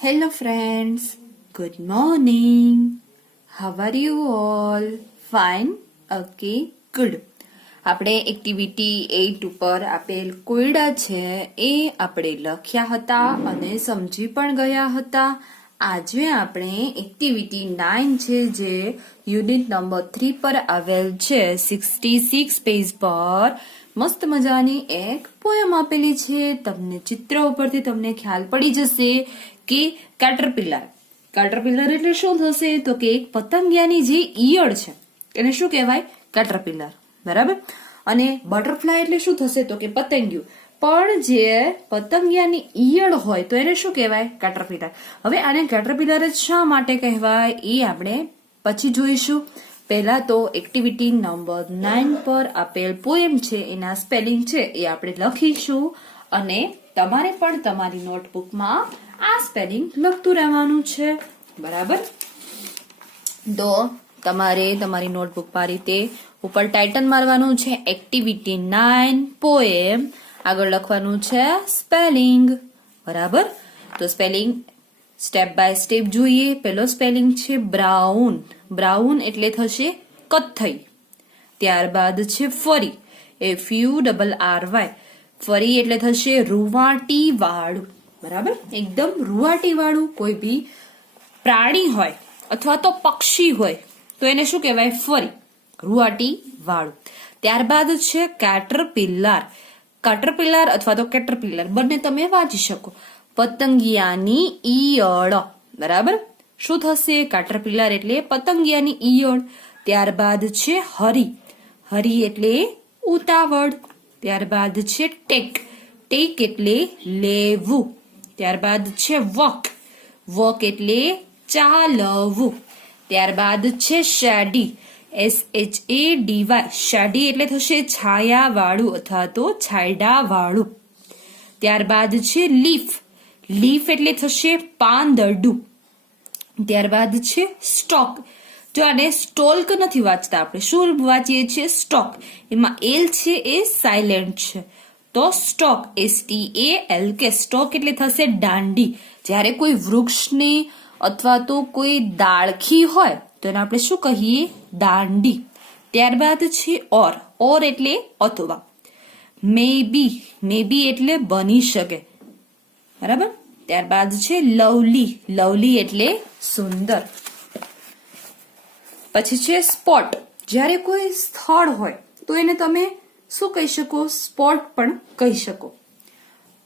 Hello friends, good morning. How are you all? Fine? Okay, good. આપણે activity 8 ઉપર આપેલ કોયડા છે એ આપણે લખ્યા હતા અને સમજી પણ ગયા હતા. આજે આપણે એક્ટિવિટી 9 છે જે યુનિટ નંબર 3 પર આવેલ છે 66 પેજ પર મસ્ત મજાની એક પોયમ આપેલી છે. તમને ચિત્ર ઉપરથી તમને ખ્યાલ પડી જશે કે કેટરપિલર એટલે શું થશે તો કે એક પતંગિયાની જે ઈયળ છે એને શું કહેવાય? કેટરપિલર. બરાબર. અને બટરફ્લાય એટલે શું થશે તો કે પતંગિયું. પણ જે પતંગિયાની ઈયળ હોય તો એને શું કહેવાય? કેટરપિલર. હવે આને કેટરપિલર જ શા માટે કહેવાય એ આપણે પછી જોઈશું. પહેલા તો એક્ટિવિટી નંબર 9 પર આપેલ પોએમ છે એના સ્પેલિંગ છે એ આપણે લખીશું અને તમારે પણ તમારી નોટબુકમાં આ સ્પેલિંગ લખતું રહેવાનું છે. બરાબર. તો તમારે તમારી નોટબુકમાં રીતે ઉપર ટાઇટલ મારવાનું છે એક્ટિવિટી 9 પોએમ, આગળ લખવાનું છે સ્પેલિંગ. બરાબર. તો સ્પેલિંગ સ્ટેપ બાય સ્ટેપ જોઈએ. પહેલો સ્પેલિંગ છે બ્રાઉન. બ્રાઉન એટલે થશે કથ્થઈ. ત્યારબાદ છે ફરી, FURRY. ફરી એટલે થશે રૂવાટી વાળું. બરાબર. એકદમ રૂવાટી વાળું કોઈ બી પ્રાણી હોય અથવા તો પક્ષી હોય તો એને શું કહેવાય? ફરી, રૂવાટી વાળું. ત્યારબાદ છે કેટરપિલર. કેટરપિલર અથવા તો કેટરપિલર બંને તમે વાંચી શકો. પતંગિયાની ઈયળ. બરાબર. શું થશે? કેટરપિલર એટલે પતંગિયાની ઈયળ. ત્યારબાદ છે હરી. હરી એટલે ઉતાવળ. ત્યારબાદ છે ટેક. ટેક એટલે લેવું. ત્યારબાદ છે વોક. વોક એટલે ચાલવું. ત્યારબાદ છે શેડી. SHADY. શેડી એટલે થશે છાયા વાળું અથવા તો છાયડા વાળું. ત્યારબાદ છે લીફ. લીફ એટલે થશે પાંદડું. ત્યારબાદ છે સ્ટોક. જો આને સ્ટોલ્ક નથી વાંચતા, આપણે શું વાંચીએ છીએ? સ્ટોક. એમાં એલ છે એ સાયલેન્ટ છે તો સ્ટોક, STALK. સ્ટોક એટલે થશે દાંડી. જ્યારે કોઈ વૃક્ષની અથવા તો કોઈ ડાળખી હોય તો એને આપણે શું કહીએ? દાંડી. ત્યારબાદ છે ઓર. ઓર એટલે અથવા. મે બી એટલે બની શકે. બરાબર. ત્યારબાદ છે લવલી. લવલી એટલે સુંદર. પછી છે સ્પોટ. જ્યારે કોઈ સ્થળ હોય તો એને તમે શું કહી શકો? સ્પોટ પણ કહી શકો.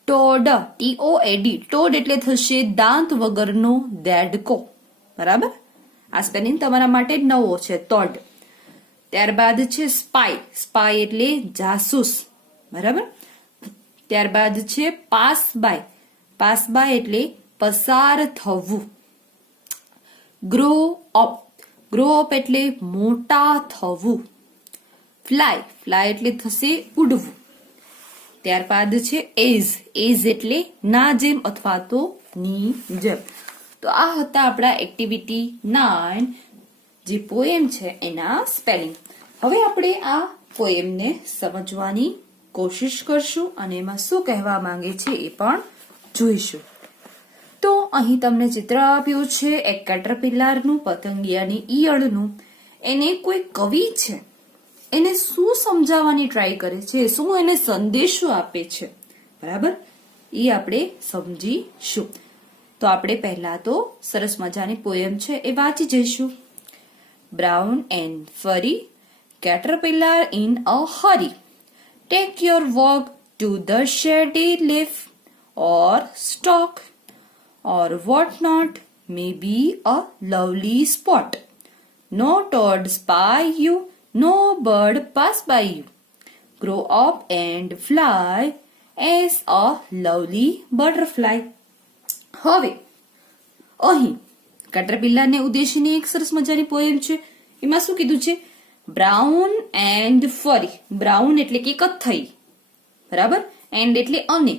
ટોડ. TOAD. ટોડ એટલે થશે દાંત વગરનો દેડકો. બરાબર. આ સ્પેલિંગ તમારા માટે નવો છે, ટોડ. ત્યારબાદ છે સ્પાય. સ્પાય એટલે જાસૂસ. બરાબર. ત્યારબાદ છે પાસ બાય. પાસ બાય એટલે પસાર થવું. Grow up. ગ્રો અપ એટલે મોટા થવું. ફ્લાય. ફ્લાય એટલે થશે ઉડવું. ત્યારબાદ છે એઝ. એઝ એટલે ના જેમ અથવા તો ની જેમ. તો આ હતા આપણા એક્ટિવિટી 9 જે પોએમ છે એના સ્પેલિંગ. હવે આપણે આ પોએમને સમજવાની કોશિશ કરશું અને એમાં શું કહેવા માંગે છે એ પણ જોઈશું. તો અહીં તમને ચિત્ર આપ્યું છે એક કેટરપિલરનું, પતંગિયાની ઈયળનું. એને કોઈ કવિ છે એને શું સમજાવવાની ટ્રાય કરે છે, શું એને સંદેશો આપે છે. બરાબર. એ આપણે સમજીશું. તો આપણે પહેલા તો સરસ મજાની પોએમ છે એ વાંચી જઈશું. બ્રાઉન એન્ડ ફરી, caterpillar in a hurry. Take your walk to the shady leaf or stalk or what not, maybe a lovely spot. No toad spy you, no bird pass by you. Grow up and fly as a lovely butterfly. હવે અહીં કેટરપિલરને ઉદ્દેશીને એક સરસ મજાની poem છે. એમાં શું કીધું છે? બ્રાઉન એન્ડ ફરી. બ્રાઉન એટલે કે કથ્થઈ. બરાબર. એન્ડ એટલે અને.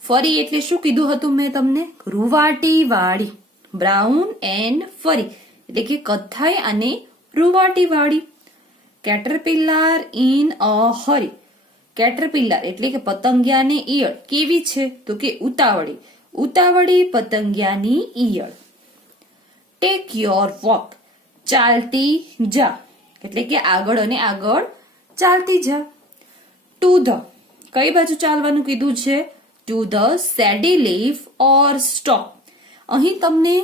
ફરી એટલે શું કીધું હતું મેં તમને? રૂવાટી વાળી. બ્રાઉન એન્ડ ફરી એટલે કે કથ્થઈ અને રૂવાટી વાળી. Caterpillar in a Hari. Caterpillar એટલે કે પતંગિયાની ઈયળ કેવી છે તો કે ઉતાવળી. ઉતાવળી પતંગિયાની ઈયળ. ટેક યોર વોક, ચાલતી જા, એટલે કે આગળ અને આગળ ચાલતી જા. ટુ ધ, કઈ બાજુ ચાલવાનું કીધું છે? To the shady leaf or stalk. અહીં તમને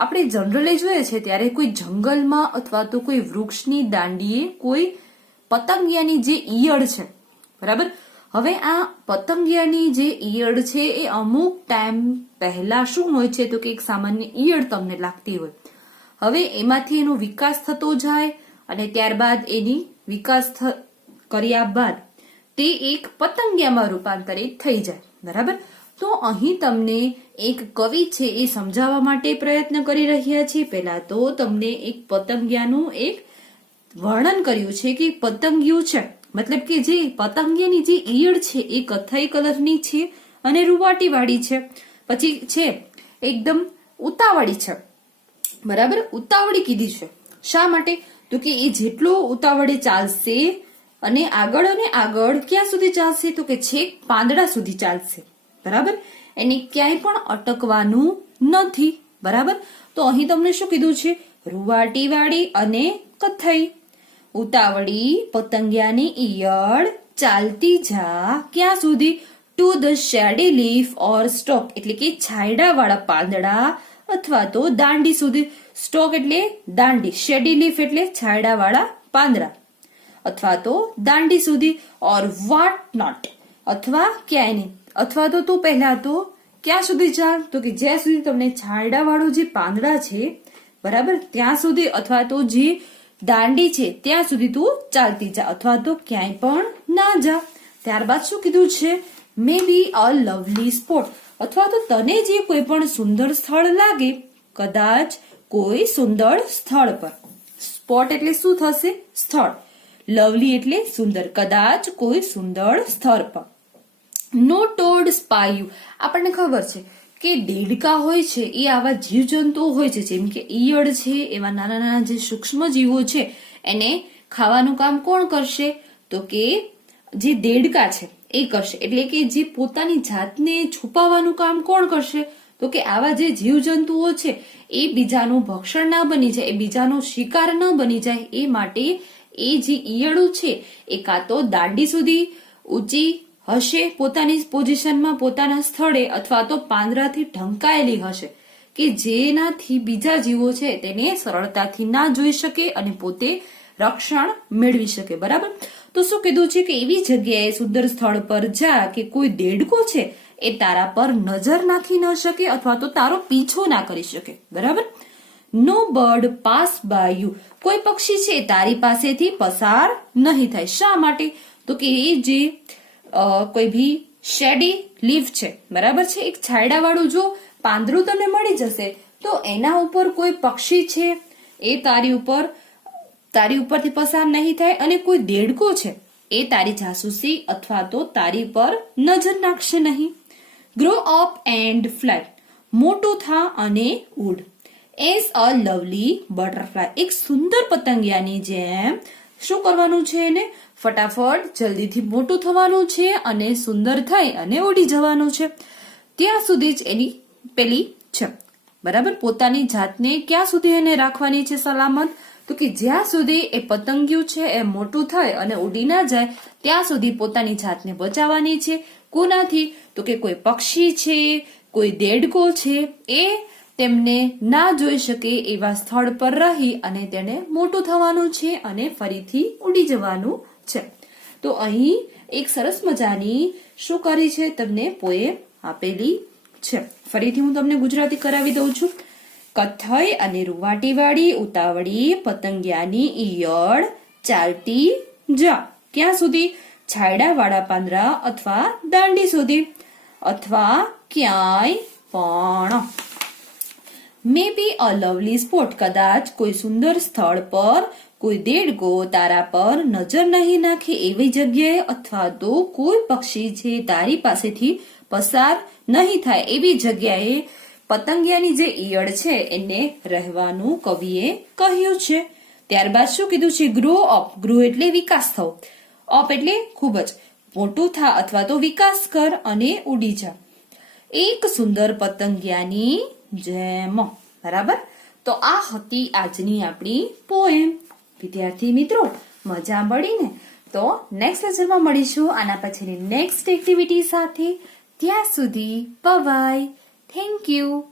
આપણે જનરલી જોઈએ છે ત્યારે કોઈ જંગલમાં અથવા તો કોઈ વૃક્ષની દાંડીએ કોઈ પતંગિયાની જે ઈયળ છે, બરાબર. હવે આ પતંગિયાની જે ઈયળ છે એ અમુક ટાઈમ પહેલા શું હોય છે તો કે એક સામાન્ય ઈયળ તમને લાગતી હોય. હવે એમાંથી એનો વિકાસ થતો જાય અને ત્યારબાદ એની વિકાસ કર્યા બાદ તે એક પતંગિયામાં રૂપાંતરિત થઈ જાય, બરાબર. તો અહીં તમને એક કવિ છે એ સમજાવવા માટે પ્રયત્ન કરી રહ્યા છે. પહેલા તો તમને એક પતંગિયાનું એક વર્ણન કર્યું છે કે પતંગિયું છે, મતલબ કે જે પતંગિયાની જે ઈયળ છે એ કથ્થઈ કલરની છે અને રૂવાટી વાળી છે. પછી છે એકદમ ઉતાવળી છે, બરાબર. ઉતાવળી કીધી છે શા માટે? તો કે એ જેટલો ઉતાવળે ચાલશે અને આગળ ક્યાં સુધી ચાલશે તો કે છેક પાંદડા સુધી ચાલશે, બરાબર. એને ક્યાંય પણ અટકવાનું નથી, બરાબર. તો અહીં તમને શું કીધું છે? રૂવાટી વાળી અને કથ્થઈ. ઉતાવળી પતંગિયાની ઈયળ ચાલતી જા ક્યાં સુધી? To the shady leaf or stalk, એટલે કે છાયડા વાળા પાંદડા અથવા તો દાંડી સુધી. સ્ટોક એટલે દાંડી, શેડી લીફ એટલે છાયડા વાળા પાંદડા અથવા તો દાંડી સુધી. ઓર વોટ નોટ, અથવા ક્યાંય નહીં, અથવા તો તું પહેલા તો ક્યાં સુધી ચાલ? તો કે જ્યાં સુધી તમને છાયડા વાળું જે પાંદડા છે, બરાબર, ત્યાં સુધી, અથવા તો જે દાંડી છે ત્યાં સુધી તું ચાલતી જા, અથવા તો ક્યાંય પણ ના જા. ત્યારબાદ શું કીધું છે? મે બી અ લવલી સ્પોટ, અથવા તો તને જે કોઈ પણ સુંદર સ્થળ લાગે, કદાચ કોઈ સુંદર સ્થળ પર. સ્પોટ એટલે શું થશે? સ્થળ. લવલી એટલે સુંદર, કદાચ કોઈ સુંદર સ્થળ પર. નો ટોડ સ્પાય યુ, આપણને ખબર છે કે દેડકા હોય છે એ આવા જીવજંતુઓ હોય છે, જેમ કે ઈયળ છે, એવા નાના નાના જે સૂક્ષ્મ જીવો છે એને ખાવાનું કામ કોણ કરશે? તો કે જે દેડકા છે એ કરશે. એટલે કે જે પોતાની જાતને છુપાવવાનું કામ કોણ કરશે? તો કે આવા જે જીવજંતુઓ છે એ બીજાનું ભક્ષણ ના બની જાય, એ બીજાનો શિકાર ન બની જાય, એ માટે એ જે ઈયળો છે એ કાં તો દાંડી સુધી ઊંચી હશે પોતાની પોઝિશનમાં, પોતાના સ્થળે, અથવા તો પાંદડાથી ઢંકાયેલી હશે કે જેનાથી બીજા જીવો છે તેને સરળતાથી ના જોઈ શકે અને પોતે રક્ષણ મેળવી શકે, બરાબર. તો શું કીધું છે કે એવી જગ્યાએ સુંદર સ્થળ પર જા કે કોઈ દેડકો છે એ તારા પર નજર નાખી ન શકે અથવા તો તારો પીછો ના કરી શકે, બરાબર. નો બર્ડ પાસ બાય યુ, કોઈ પક્ષી છે તારી પાસેથી પસાર નહીં થાય. શા માટે? તો કે એ જે કોઈ ભી શેડી લીફ છે, બરાબર છે, એક છાયડા વાળું જો પાંદડું તને મળી જશે તો એના ઉપર કોઈ પક્ષી છે એ તારી ઉપરથી પસાર નહીં થાય, અને કોઈ દેડકો છે એ તારી જાસૂસી અથવા તો તારી પર નજર નાખશે નહીં. ગ્રો અપ એન્ડ ફ્લાય, મોટું થા અને ઉડ. એઝ અ લવલી બટરફ્લાય, એક સુંદર પતંગિયાની જેમ શું કરવાનું છે? એને ફટાફટ જલ્દીથી મોટું થવાનું છે અને સુંદર થઈ અને ઉડી જવાનું છે. ત્યાં સુધી જ એની પેલી છે, બરાબર. પોતાની જાતને ક્યાં સુધી એને રાખવાની છે સલામત? તો કે જ્યાં સુધી એ પતંગિયું છે એ મોટું થાય અને ઉડી ના જાય ત્યાં સુધી પોતાની જાતને બચાવવાની છે. કોનાથી? તો કે કોઈ પક્ષી છે, કોઈ દેડકો છે, એ તેમને ના જોઈ શકે એવા સ્થળ પર રહી અને તેને મોટું થવાનું છે અને ફરીથી ઉડી જવાનું છે. તો અહીં એક સરસ મજાની શું કરી છે? તમને પોએમ આપેલી છે. ફરીથી હું તમને ગુજરાતી કરાવી દઉં છું. કથ્થઈ અને રૂવાટી વાળી ઉતાવળી પતંગિયાની ઈયળ ચાલતી જા ક્યાં સુધી? છાયડા વાળા પાંદડા અથવા દાંડી સુધી, અથવા ક્યાંય પણ. મે બી અ લવલી સ્પોટ, કદાચ કોઈ સુંદર સ્થળ પર કોઈ દેડકો તારા પર નજર નહીં નાખે એવી જગ્યાએ, અથવા તો કોઈ પક્ષી છે તારી પાસેથી પસાર નહીં થાય એવી જગ્યાએ પતંગિયાની જે ઈયળ છે એને રહેવાનું કવિએ કહ્યું છે. ત્યારબાદ શું કીધું છે? ગ્રો અપ, ગ્રો એટલે વિકાસ થવો, અપ એટલે ખૂબ જ મોટું થા અથવા તો વિકાસ કર અને ઉડી જા. એક સુંદર પતંગિયાની જેમ. બરાબર? તો આ હતી આજની આપણી પોએમ. વિદ્યાર્થી મિત્રો, મજા પડી ને? તો નેક્સ્ટ લેસનમાં મળીશું આના પછીની નેક્સ્ટ એક્ટિવિટી સાથે. ત્યાં સુધી બાય બાય. Thank you.